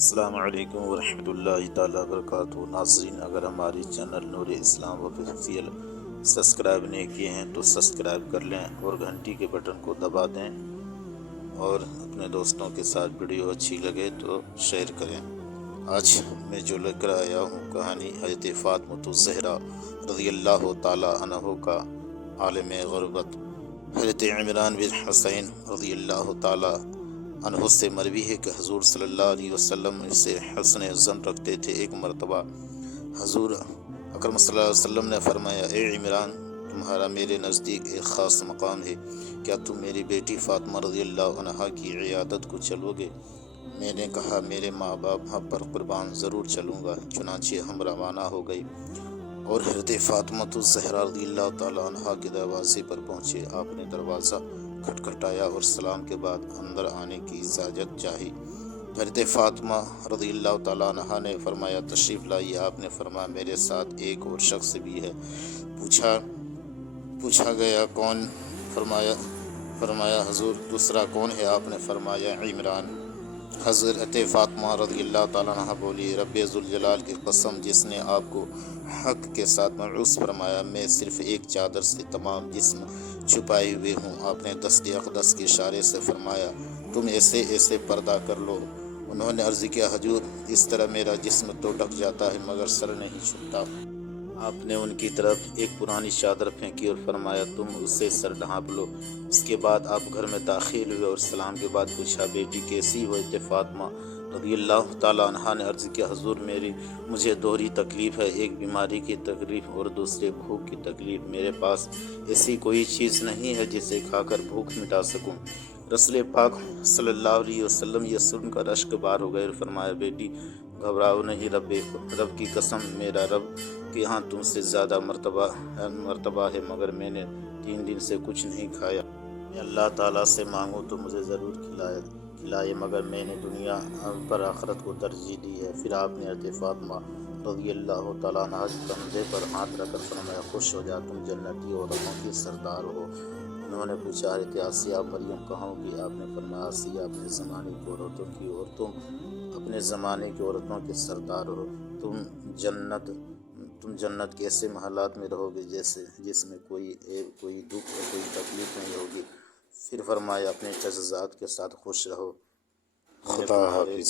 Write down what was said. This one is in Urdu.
السلام علیکم ورحمۃ اللہ تعالیٰ وبرکاتہ۔ ناظرین، اگر ہماری چینل نور اسلام آفیشیل سبسکرائب نہیں کیے ہیں تو سبسکرائب کر لیں اور گھنٹی کے بٹن کو دبا دیں، اور اپنے دوستوں کے ساتھ ویڈیو اچھی لگے تو شیئر کریں۔ آج میں جو لے کر آیا ہوں کہانی حضرت فاطمہ الزہرا رضی اللہ تعالیٰ عنہ کا عالم غربت۔ حضرت عمران بن حسین رضی اللہ تعالیٰ عنہ سے مروی ہے کہ حضور صلی اللہ علیہ وسلم سے حسن ظن رکھتے تھے۔ ایک مرتبہ حضور اکرم صلی اللہ علیہ وسلم نے فرمایا، اے عمران، تمہارا میرے نزدیک ایک خاص مقام ہے، کیا تم میری بیٹی فاطمہ رضی اللہ عنہا کی عیادت کو چلو گے؟ میں نے کہا، میرے ماں باپ پر قربان ضرور چلوں گا۔ چنانچہ ہم روانہ ہو گئے اور حضرت فاطمہ الزہرا رضی اللہ تعالیٰ عنہا کے دروازے پر پہنچے۔ آپ نے دروازہ کھٹکھٹایا اور سلام کے بعد اندر آنے کی اجازت چاہی۔ حضرت فاطمہ رضی اللہ تعالیٰ عنہا نے فرمایا، تشریف لائیے۔ آپ نے فرمایا، میرے ساتھ ایک اور شخص بھی ہے۔ پوچھا گیا، کون؟ فرمایا حضور، دوسرا کون ہے؟ آپ نے فرمایا، عمران۔ حضرت فاطمہ رضی اللہ تعالیٰ عنہ بولی، رب ذوالجلال کی قسم جس نے آپ کو حق کے ساتھ مبعوث فرمایا، میں صرف ایک چادر سے تمام جسم چھپائے ہوئے ہوں۔ آپ نے دست اقدس کے اشارے سے فرمایا، تم ایسے پردہ کر لو۔ انہوں نے عرض کیا، حضور، اس طرح میرا جسم تو ڈھک جاتا ہے مگر سر نہیں چھپتا۔ آپ نے ان کی طرف ایک پرانی چادر پھینکی اور فرمایا، تم اس سے سر ڈھانپ لو۔ اس کے بعد آپ گھر میں داخل ہوئے اور سلام کے بعد پوچھا، بیٹی کیسی ہو؟ حضرت فاطمہ رضی اللہ تعالیٰ عنہا نے عرض کیا، حضور، مجھے دوہری تکلیف ہے، ایک بیماری کی تکلیف اور دوسرے بھوک کی تکلیف۔ میرے پاس ایسی کوئی چیز نہیں ہے جسے کھا کر بھوک مٹا سکوں۔ رسول پاک صلی اللہ علیہ وسلم یہ سن کر اشک بار ہو گئے اور فرمایا، بیٹی گھبراؤ نہیں، رب کی قسم، میرا رب کے ہاں تم سے زیادہ مرتبہ ہے، مگر میں نے 3 دن سے کچھ نہیں کھایا۔ میں اللہ تعالیٰ سے مانگوں تو مجھے ضرور کھلائے، مگر میں نے دنیا پر آخرت کو ترجیح دی ہے۔ پھر آپ نے حضرت فاطمہ رضی اللہ تعالیٰ عنہ کے کندھے پر ہاتھ رکھ کر فرمایا، خوش ہو جا، تم جنتی عورتوں کی سردار ہو۔ انہوں نے پوچھا، حضرت آسیہ مریم کہاں ہوگی؟ آپ نے فرمایا، آسیہ اپنے زمانے کی عورتوں کی، اور تم اپنے زمانے کی عورتوں کے سردار ہو۔ تم جنت کے ایسے محلات میں رہو گے جس میں کوئی عیب، کوئی دکھ اور کوئی تکلیف نہیں ہوگی۔ پھر فرمایا، اپنے جذبات کے ساتھ خوش رہو۔ خدا حافظ۔